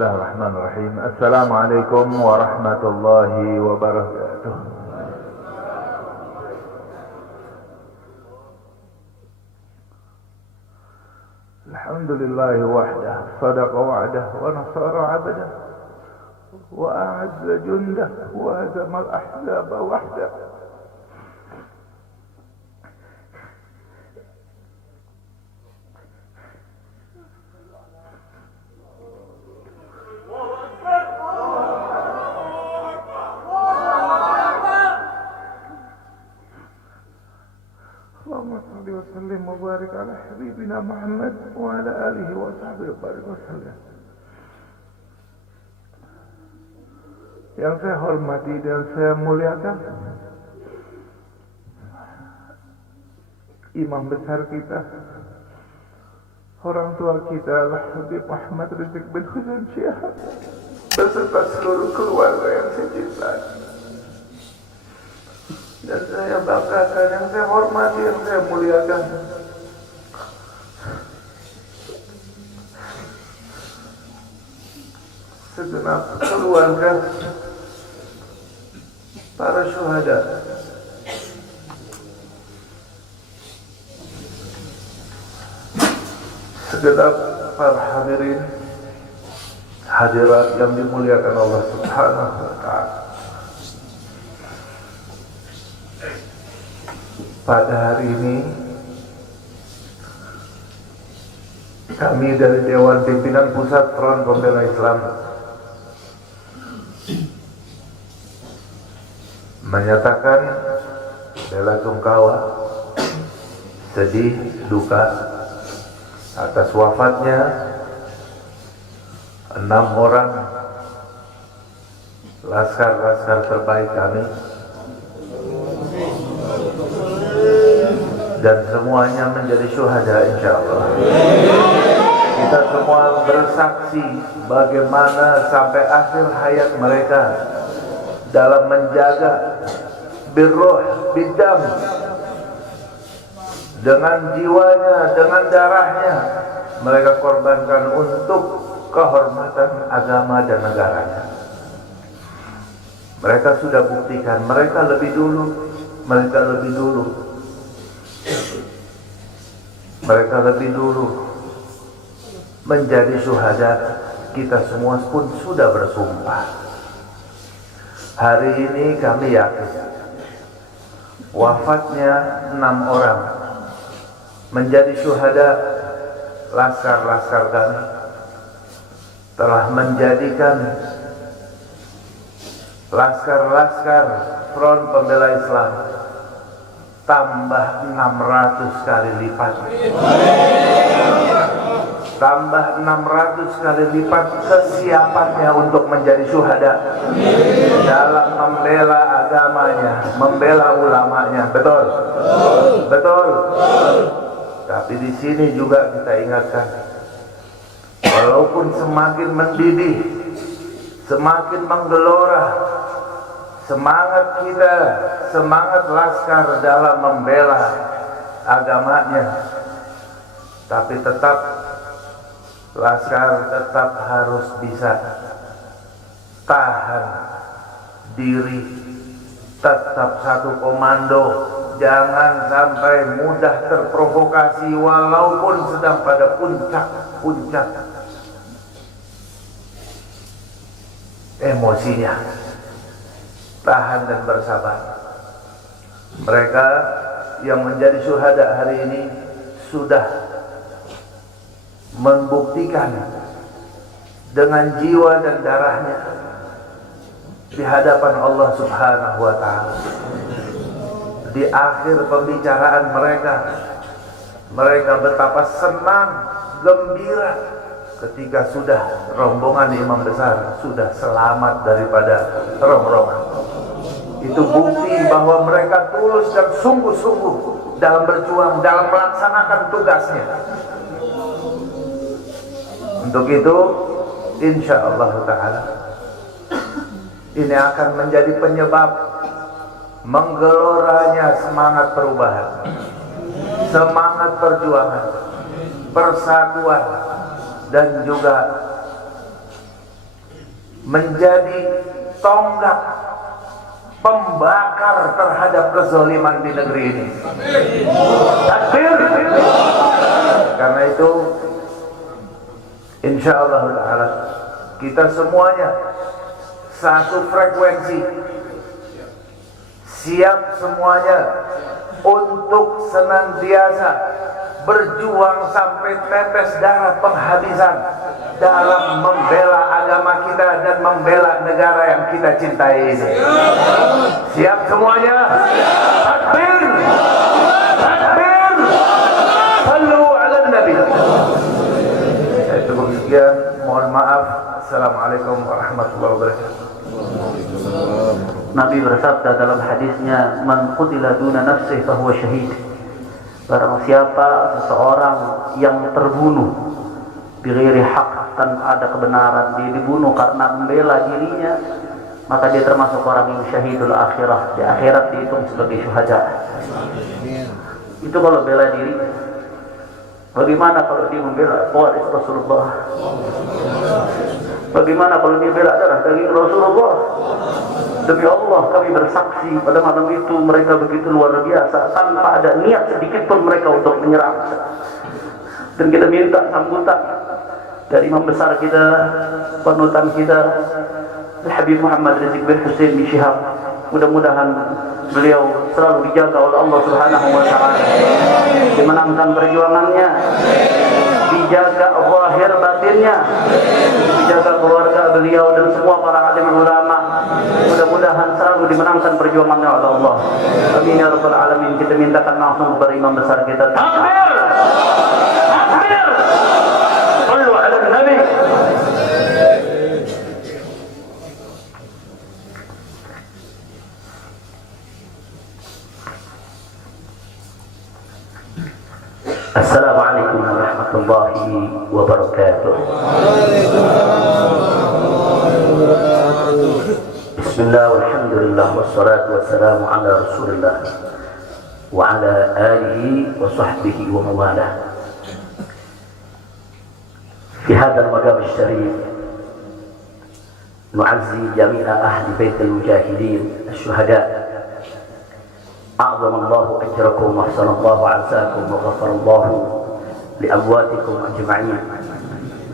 Bismillahirrahmanirrahim. Assalamualaikum warahmatullahi wabarakatuh. Alhamdulillahi wahdah, sadaqa wa'dah, wa nasara 'abdah, wa a'azza jundah, wa hazama al-ahzaba wahdah. Sallim wa barik ala habibina Muhammad wa ala alihi wa sahbihi barik wa sallam. Yang saya hormati dan saya muliakan imam besar kita, orang tua kita Al-Habib Muhammad Rizq bin Husain Syihab beserta seluruh keluarga yang saya cintai. Dan saya banggakan, yang saya hormati, yang saya muliakan segenap keluarga para syuhada, segenap para hadirin hadirat yang dimuliakan Allah Subhanahu wa ta'ala. Pada hari ini kami dari Dewan Pimpinan Pusat Front Pembela Islam menyatakan bela sungkawa, sedih, duka atas wafatnya 6 orang laskar-laskar terbaik kami, dan semuanya menjadi syuhada insyaallah. Kita semua bersaksi bagaimana sampai akhir hayat mereka dalam menjaga birruh bidam, dengan jiwanya, dengan darahnya mereka korbankan untuk kehormatan agama dan negaranya. Mereka sudah buktikan, mereka lebih dulu menjadi syuhada. Kita semua pun sudah bersumpah. Hari ini kami yakin wafatnya 6 orang menjadi syuhada laskar-laskar kami telah menjadikan laskar-laskar Front Pembela Islam tambah 600 kali lipat. Tambah 600 kali lipat kesiapannya untuk menjadi syuhada dalam membela agamanya, membela ulamanya. Betul? Betul. Tapi di sini juga kita ingatkan, walaupun semakin mendidih, semakin menggelora semangat kita, semangat laskar dalam membela agamanya, tapi tetap laskar tetap harus bisa tahan diri, tetap satu komando, jangan sampai mudah terprovokasi walaupun sedang pada puncak emosinya. Tahan dan bersabar. Mereka yang menjadi syuhada hari ini sudah membuktikan dengan jiwa dan darahnya di hadapan Allah Subhanahu wa ta'ala. Di akhir pembicaraan mereka betapa senang, gembira ketika sudah rombongan imam besar sudah selamat daripada rongrongan. Itu bukti bahwa mereka tulus dan sungguh-sungguh dalam berjuang, dalam melaksanakan tugasnya. Untuk itu insyaallah ta'ala ini akan menjadi penyebab menggeloranya semangat perubahan, semangat perjuangan, persatuan, dan juga menjadi tonggak pembakar terhadap kezaliman di negeri ini. Takbir. Karena itu insyaallah ta'ala kita semuanya satu frekuensi, siap semuanya untuk senantiasa berjuang sampai tetes darah penghabisan dalam membela agama kita dan membela negara yang kita cintai ini. Siap semuanya? Takbir! Takbir! Sallu ala Nabi. Saya cukup sekian, mohon maaf. Assalamualaikum warahmatullahi wabarakatuh. Nabi bersabda dalam hadisnya, man qutila duna nafsihi fahuwa syahid. Barang siapa seseorang yang terbunuh bighairi haq, tanpa ada kebenaran, dia dibunuh karena membela dirinya, maka dia termasuk orang yang syahidul akhirah. Di akhirat dihitung sebagai syuhada. Itu kalau bela diri. Bagaimana kalau dia membela waris Rasulullah? Bagaimana kalau dia bela darah daging Rasulullah? Demi Allah kami bersaksi pada malam itu mereka begitu luar biasa, tanpa ada niat sedikit pun mereka untuk menyerang. Dan kita minta sambutan dari imam besar kita, panutan kita, Habib Muhammad Rizik bin Hussein bin Syihab. Mudah-mudahan beliau selalu dijaga oleh Allah Subhanahu wa taala, dimenangkan perjuangannya, dijaga zahir batinnya, dijaga keluarga beliau dan semua para alim ulama. Mudah-mudahan selalu dimenangkan perjuangannya oleh Allah. Amin ya rabbal alamin. Kita mintakan langsung kepada imam besar kita. Takbir! Takbir! Sallu ala Nabi. Assalamualaikum warahmatullahi wabarakatuh. Bismillah walhamdulillah wassalatu wassalamu ala rasulillah wa ala alihi wa sahbihi wa mawalah. Fi hadha al-maqam al-sharif nu'azzi jami'a ahli bait al-mujahidin al-shuhada. أعظم الله أجركم وأحسن الله عزاكم وغفر الله لأمواتكم أجمعين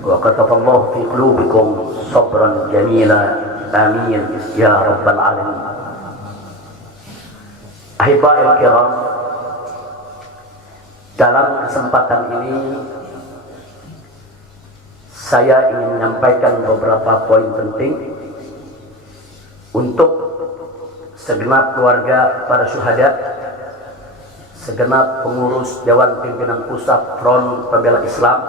وكتب الله في قلوبكم صبرا جميلا آمين يا رب العالمين. Ahibba'i al-kiram, dalam kesempatan ini saya ingin menyampaikan beberapa poin penting untuk segenap keluarga para syuhada, segenap pengurus Dewan Pimpinan Pusat Front Pembela Islam,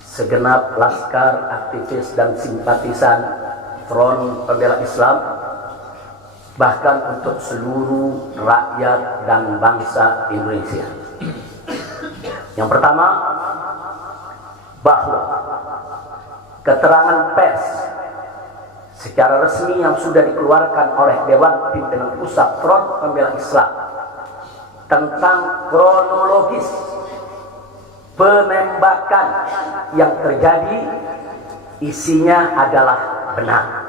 segenap laskar, aktivis dan simpatisan Front Pembela Islam, bahkan untuk seluruh rakyat dan bangsa Indonesia. Yang pertama, bahwa keterangan pers secara resmi yang sudah dikeluarkan oleh Dewan Pimpinan Pusat Front Pembela Islam tentang kronologis penembakan yang terjadi isinya adalah benar.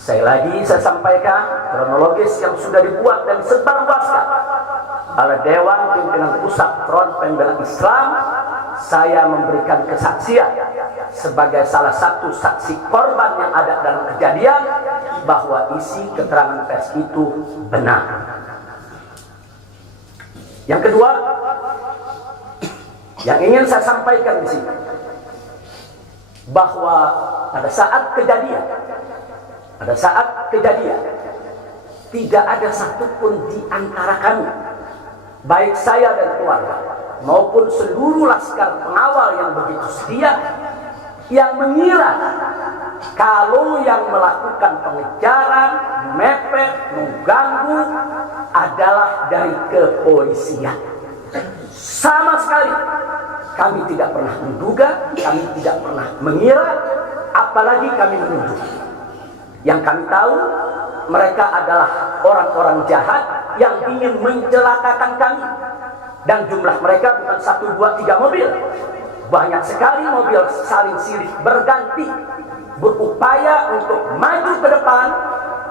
Saya sampaikan kronologis yang sudah dibuat dan disebarluaskan oleh Dewan Pimpinan Pusat Front Pembela Islam. Saya memberikan kesaksian sebagai salah satu saksi korban yang ada dalam kejadian bahwa isi keterangan pers itu benar. Yang kedua, yang ingin saya sampaikan di sini, bahwa pada saat kejadian tidak ada satupun di antara kami, baik saya dan keluarga maupun seluruh laskar pengawal yang begitu setia, yang mengira kalau yang melakukan pengejaran, mepet, mengganggu adalah dari kepolisian. Sama sekali kami tidak pernah menduga, kami tidak pernah mengira, apalagi kami menuduh. Yang kami tahu, mereka adalah orang-orang jahat yang ingin mencelakakan kami. Dan jumlah mereka bukan 1, 2, 3 mobil. Banyak sekali mobil saling silih berganti berupaya untuk maju ke depan,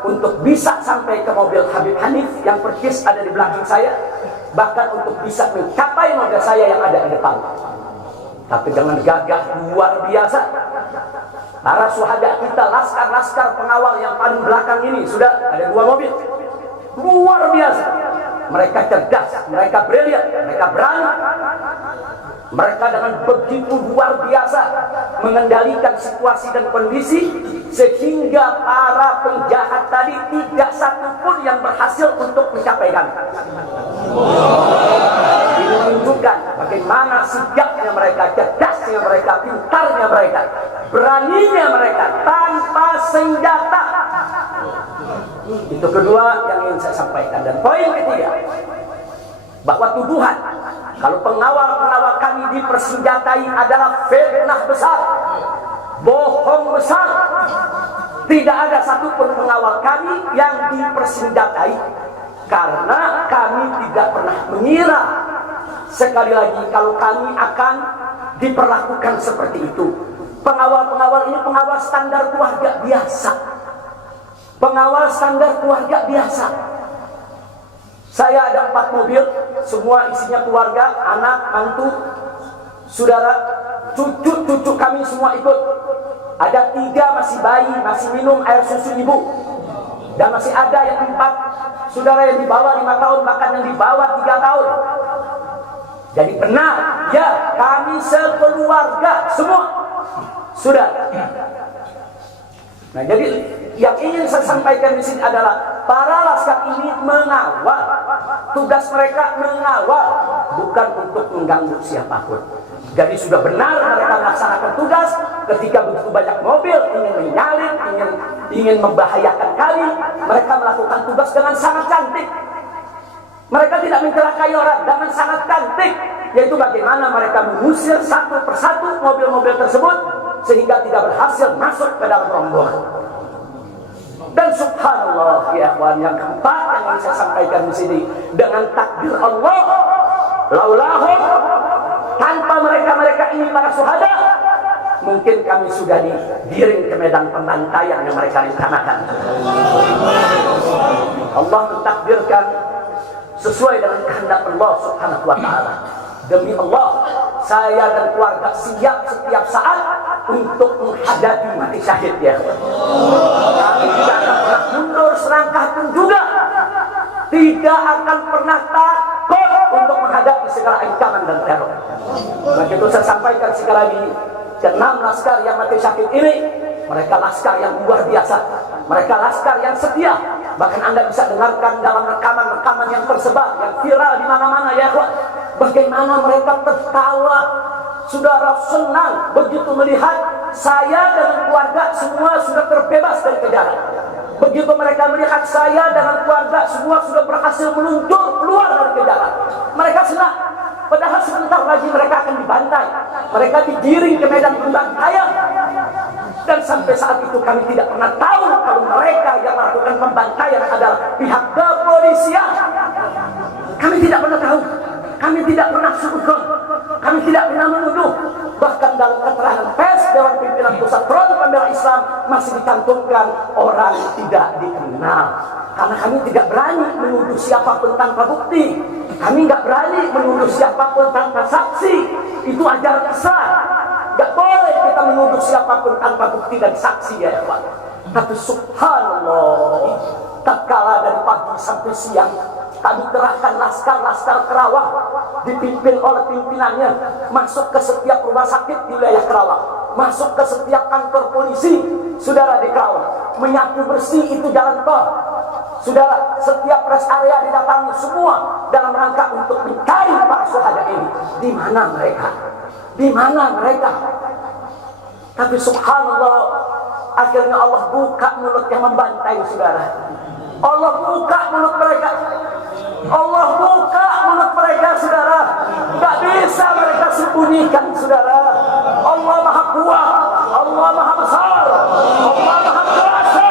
untuk bisa sampai ke mobil Habib Hanif yang persis ada di belakang saya, bahkan untuk bisa mencapai mobil saya yang ada di depan. Tapi dengan gagah luar biasa, para syuhada kita, laskar-laskar pengawal yang paling belakang ini, sudah ada 2 mobil, luar biasa. Mereka cerdas, mereka brilian, mereka berani. Mereka dengan begitu luar biasa mengendalikan situasi dan kondisi, sehingga para penjahat tadi tidak satu pun yang berhasil untuk mencapai kami. Ini menunjukkan bagaimana sigapnya mereka, cerdasnya mereka, pintarnya mereka, beraninya mereka tanpa senjata. Itu kedua yang ingin saya sampaikan. Dan poin ketiga, bahwa tuduhan kalau pengawal-pengawal kami dipersenjatai adalah fitnah besar, bohong besar. Tidak ada satupun pengawal kami yang dipersenjatai, karena kami tidak pernah mengira sekali lagi kalau kami akan diperlakukan seperti itu. Pengawal-pengawal ini pengawal standar keluarga biasa, pengawal standar keluarga biasa. Saya ada 4 mobil, semua isinya keluarga, anak, mantu, saudara, cucu-cucu kami semua ikut. Ada 3 masih bayi, masih minum air susu ibu, dan masih ada yang 4 saudara yang di bawah 5 tahun, bahkan yang di bawah 3 tahun. Jadi benar, ya, kami sekeluarga semua sudah. Nah, jadi yang ingin saya sampaikan di sini adalah para laskar ini mengawal, tugas mereka mengawal, bukan untuk mengganggu siapapun. Jadi sudah benar mereka melaksanakan tugas. Ketika begitu banyak mobil ingin menyalip, ingin membahayakan kami, mereka melakukan tugas dengan sangat cantik. Mereka tidak mencelakai orang, dengan sangat cantik, yaitu bagaimana mereka mengusir satu persatu mobil-mobil tersebut sehingga tidak berhasil masuk ke dalam rombongan. Dan subhanallah, ya ikhwan, yang keempat yang ingin saya sampaikan di sini, dengan takdir Allah, laulahum, tanpa mereka ini para syuhada, mungkin kami sudah digiring ke medan pembantaian yang mereka rencanakan. Allah mentakdirkan sesuai dengan kehendak Allah subhanahu wa ta'ala. Demi Allah, saya dan keluarga siap setiap saat untuk menghadapi mati syahid, ya. Kami tidak akan pernah mundur selangkah pun juga, tidak akan pernah takut untuk menghadapi segala ancaman dan teror. Maka itu saya sampaikan sekali lagi, ke-6 laskar yang mati syahid ini, mereka laskar yang luar biasa, mereka laskar yang setia. Bahkan Anda bisa dengarkan dalam rekaman-rekaman yang tersebar, yang viral di mana-mana, ya ikhwan, bagaimana mereka tertawa, saudara, senang begitu melihat saya dan keluarga semua sudah terbebas dari kejaran. Begitu mereka melihat saya dan keluarga semua sudah berhasil meluncur keluar dari kejaran, mereka senang. Padahal sebentar lagi mereka akan dibantai, mereka digiring ke medan pembantaian. Dan sampai saat itu kami tidak pernah tahu kalau mereka yang melakukan pembantaian adalah pihak kepolisian. Kami tidak pernah tahu, kami tidak pernah suudzon, kami tidak pernah menuduh. Bahkan dalam keterangan pers Dewan Pimpinan Pusat Front Pembela Islam masih dicantumkan orang tidak dikenal. Karena kami tidak berani menuduh siapapun tanpa bukti, kami nggak berani menuduh siapapun tanpa saksi. Itu ajaran Islam. Gak boleh kita menuduh siapapun tanpa bukti dan saksi, ya Pak. Tapi subhanallah, tatkala dari pagi sampai siang kami kerahkan laskar-laskar Kerawang dipimpin oleh pimpinannya masuk ke setiap rumah sakit di wilayah Kerawang, masuk ke setiap kantor polisi, saudara, di Kerawang, menyapu bersih itu jalan tol, saudara, setiap rest area didatangi semua dalam rangka untuk mencari para syuhada ini. Di mana mereka? Di mana mereka? Tapi subhanallah, akhirnya Allah buka mulut yang membantai, saudara. Allah buka mulut mereka. Allah buka mulut mereka, saudara. Tak bisa mereka sembunyikan, saudara. Allah Maha Kuat, Allah Maha Besar, Allah Maha Kuasa.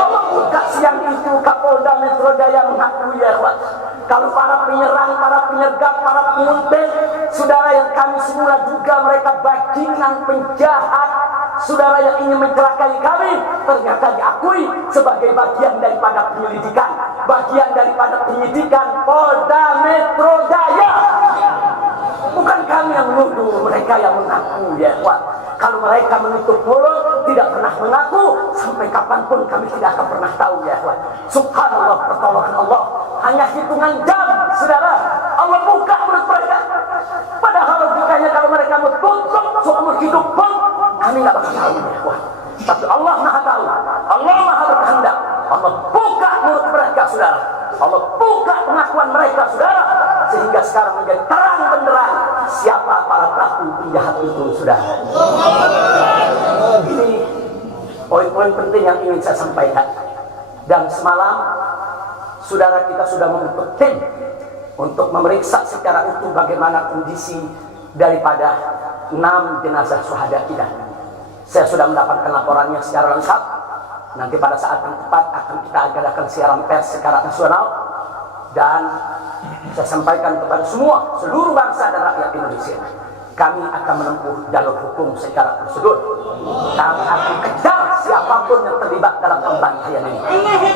Allah buka siang itu. Kapolda Metro Jaya mengakui, ya ikhwan, kalau para penyerang, para penyergap, para penguntit, saudara, yang kami semula juga mereka bajingan, penjahat, saudara yang ingin mencelakai kami ternyata diakui sebagai bagian daripada penyelidikan, bagian daripada penyidikan Polda Metro Jaya. Bukan kami yang menuduh, mereka yang mengaku ya ikhwan. Kalau mereka menutup mulut, tidak pernah mengaku, sampai kapanpun kami tidak akan pernah tahu ya ikhwan. Subhanallah, pertolongan Allah hanya hitungan jam, saudara. Allah buka mulut mereka. Padahal logikanya kalau mereka mau tutup seumur hidup pun kami nggak bakal tahu ya ikhwan. Tapi Allah Maha tahu, Allah Maha berkehendak. Allah buka mulut mereka, saudara. Allah buka pengakuan mereka, saudara, sehingga sekarang menjadi terang benderang siapa para pelaku penjahat itu, saudara. Ini poin-poin penting yang ingin saya sampaikan. Dan semalam saudara kita sudah membentuk tim untuk memeriksa secara utuh bagaimana kondisi daripada 6 jenazah syuhada kita. Saya sudah mendapatkan laporannya secara lengkap. Nanti pada saat yang tepat akan kita adakan siaran pers secara nasional, dan saya sampaikan kepada seluruh bangsa dan rakyat Indonesia, kami akan menempuh jalur hukum secara prosedur. Kami akan kejar siapapun yang terlibat dalam pembantaian ini.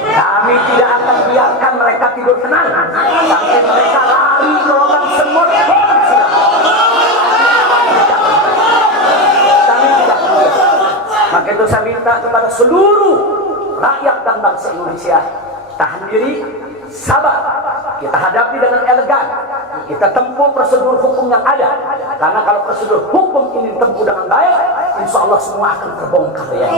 Kami tidak akan biarkan mereka tidur tenang sampai mereka lari ke lubang semut. Maka itu saya minta kepada seluruh rakyat dan bangsa Indonesia, tahan diri, sabar. Kita hadapi dengan elegan. Kita tempuh prosedur hukum yang ada. Karena kalau prosedur hukum ini ditempuh dengan baik, insya Allah semua akan terbongkar ya.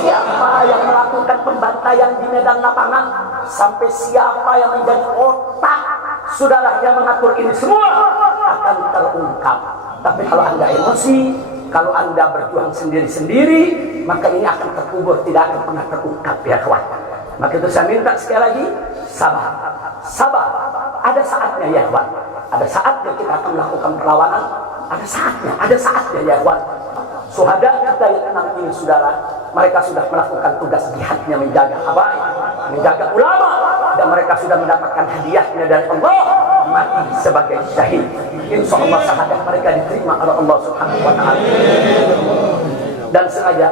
Siapa yang melakukan pembantaian di medan lapangan, sampai siapa yang menjadi otak saudara yang mengatur ini semua akan terungkap. Tapi kalau Anda emosi, kalau Anda berjuang sendiri-sendiri, maka ini akan terkubur, tidak akan pernah terungkap ya kawan. Maka itu saya minta sekali lagi, sabar. Sabar. Ada saatnya ya kawan. Ada saatnya kita akan melakukan perlawanan. Ada saatnya ya kawan. Syuhada kita yang 6 ini, saudara, mereka sudah melakukan tugas jihadnya, menjaga habaib, menjaga ulama, dan mereka sudah mendapatkan hadiahnya dari Allah, mati sebagai syahid. Insya Allah syahadat mereka diterima oleh Allah Subhanahu wa Ta'ala. Dan sengaja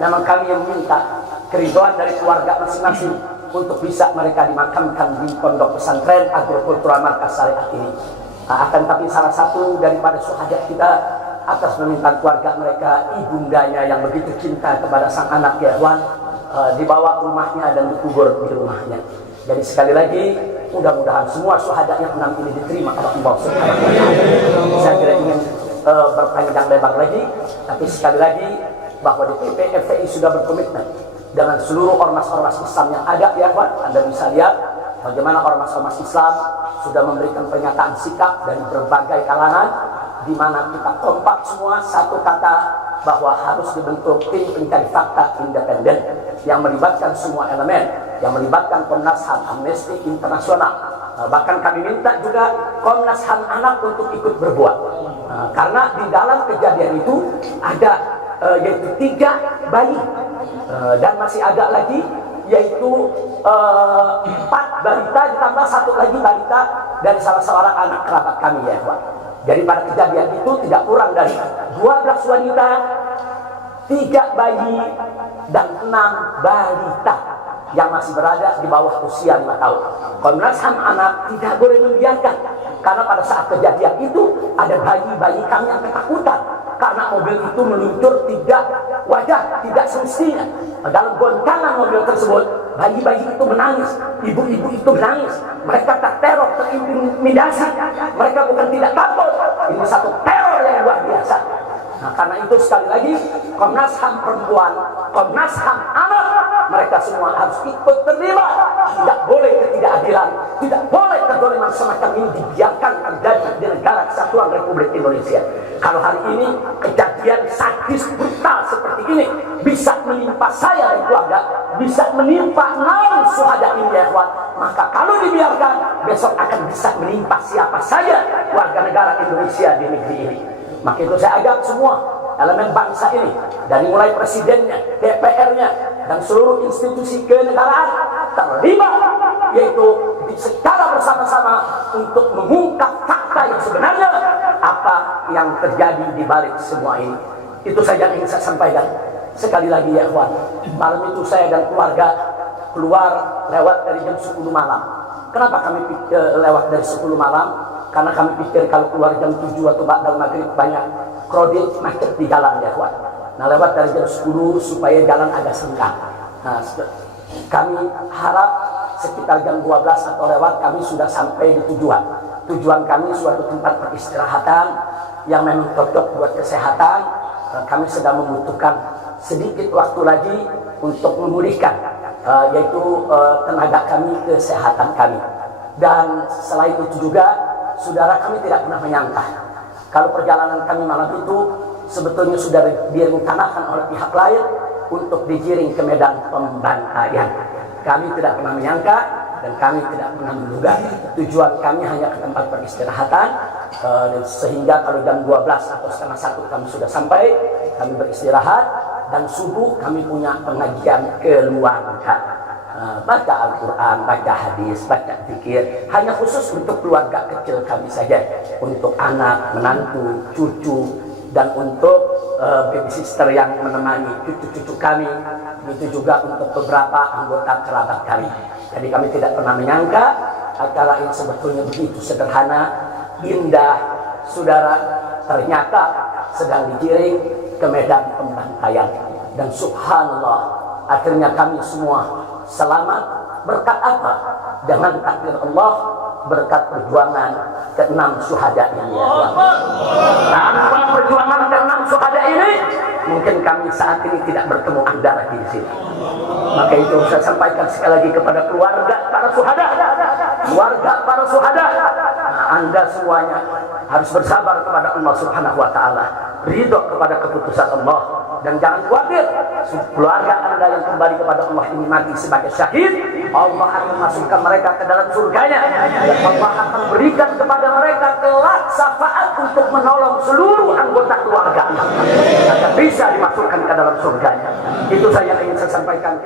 memang kami yang meminta keridhaan dari keluarga masing-masing untuk bisa mereka dimakamkan di pondok pesantren Agrokultural Markas Syariat ini. Akan tapi salah satu daripada syuhada kita atas permintaan keluarga mereka, ibundanya yang begitu cinta kepada sang anak ya Wan, dibawa ke rumahnya dan dikubur di rumahnya. Jadi sekali lagi, mudah-mudahan semua syuhada yang 6 ini diterima oleh Allah Subhanahu wa Ta'ala. Saya tidak ingin berpanjang lebar lagi, tapi sekali lagi bahwa DPP FPI sudah berkomitmen dengan seluruh ormas-ormas Islam yang ada ya Wan. Anda bisa lihat bagaimana ormas-ormas Islam sudah memberikan pernyataan sikap dari berbagai kalangan, di mana kita kompak semua satu kata bahwa harus dibentuk tim pencari fakta independen yang melibatkan semua elemen, yang melibatkan Komnas HAM, Amnesty Internasional. Bahkan kami minta juga Komnas HAM anak untuk ikut berbuat, karena di dalam kejadian itu ada yaitu 3 bayi, dan masih ada lagi yaitu 4 balita ditambah 1 lagi balita dari salah seorang anak kerabat kami ya Pak. Jadi pada kejadian itu tidak kurang dari 12 wanita, 3 bayi, dan 6 balita yang masih berada di bawah usia 5 tahun. Komnas HAM anak tidak boleh membiarkan, karena pada saat kejadian itu ada bayi-bayi kami yang ketakutan karena mobil itu meluncur tidak wajar, tidak semestinya. Dalam goncangan mobil tersebut, bayi-bayi itu menangis, ibu-ibu itu menangis, mereka terteror, terintimidasi, mereka bukan tidak takut, ini satu teror yang luar biasa. Nah, karena itu sekali lagi Komnas HAM perempuan, Komnas HAM anak, mereka semua harus ikut terlibat. Tidak boleh ketidakadilan, tidak boleh kezaliman semacam ini dibiarkan terjadi di negara kesatuan Republik Indonesia. Kalau hari ini kejadian sadis brutal seperti ini bisa menimpa saya dan keluarga, bisa menimpa 6 syuhada ini ya kawan, maka kalau dibiarkan besok akan bisa menimpa siapa saja warga negara Indonesia di negeri ini. Maka itu saya ajak semua elemen bangsa ini, dari mulai presidennya, DPR-nya, dan seluruh institusi kenegaraan terlibat, yaitu secara bersama-sama untuk mengungkap fakta yang sebenarnya apa yang terjadi di balik semua ini. Itu saja yang ingin saya sampaikan. Sekali lagi ya ikhwan, malam itu saya dan keluarga keluar lewat dari jam 10 malam. Kenapa kami lewat dari 10 malam? Karena kami pikir kalau keluar jam 7 atau ba'dal maghrib banyak krodit macet di jalan ya ikhwan. Nah, lewat dari jam 10 supaya jalan agak senggang. Nah, kami harap sekitar jam 12 atau lewat kami sudah sampai di tujuan. Tujuan kami suatu tempat peristirahatan yang memang cocok buat kesehatan. Kami sedang membutuhkan sedikit waktu lagi untuk memulihkan yaitu tenaga kami, kesehatan kami. Dan selain itu juga, saudara, kami tidak pernah menyangka kalau perjalanan kami malam itu sebetulnya sudah direncanakan oleh pihak lain untuk digiring ke medan pembantaian. Kami tidak pernah menyangka dan kami tidak pernah menduga. Tujuan kami hanya ke tempat peristirahatan, sehingga kalau jam 12 atau setengah 1 kami sudah sampai, kami beristirahat, dan subuh kami punya pengajian keluarga. Baca Al-Quran, baca hadis, baca zikir, hanya khusus untuk keluarga kecil kami saja, untuk anak, menantu, cucu, dan untuk baby sister yang menemani cucu-cucu kami, begitu juga untuk beberapa anggota kerabat kami. Jadi kami tidak pernah menyangka acara ini sebetulnya begitu sederhana, indah, saudara, ternyata sedang digiring ke medan pembantaian. Dan subhanallah, akhirnya kami semua selamat. Berkat apa? Dengan takdir Allah, berkat perjuangan ke-6 syuhada ini ya Allah. Tanpa perjuangan ke-6 syuhada ini, mungkin kami saat ini tidak bertemu Anda lagi di sini. Maka itu saya sampaikan sekali lagi kepada keluarga para syuhada. Keluarga para syuhada, Anda semuanya harus bersabar kepada Allah Subhanahu wa taala, ridho kepada keputusan Allah, dan jangan khawatir. Keluarga Anda yang kembali kepada Allah ini mati sebagai syahid, Allah akan masukkan mereka ke dalam surganya, dan Allah akan berikan kepada mereka kelak syafaat untuk menolong seluruh anggota keluarga agar bisa dimasukkan ke dalam surganya. Itu saja yang ingin saya sampaikan.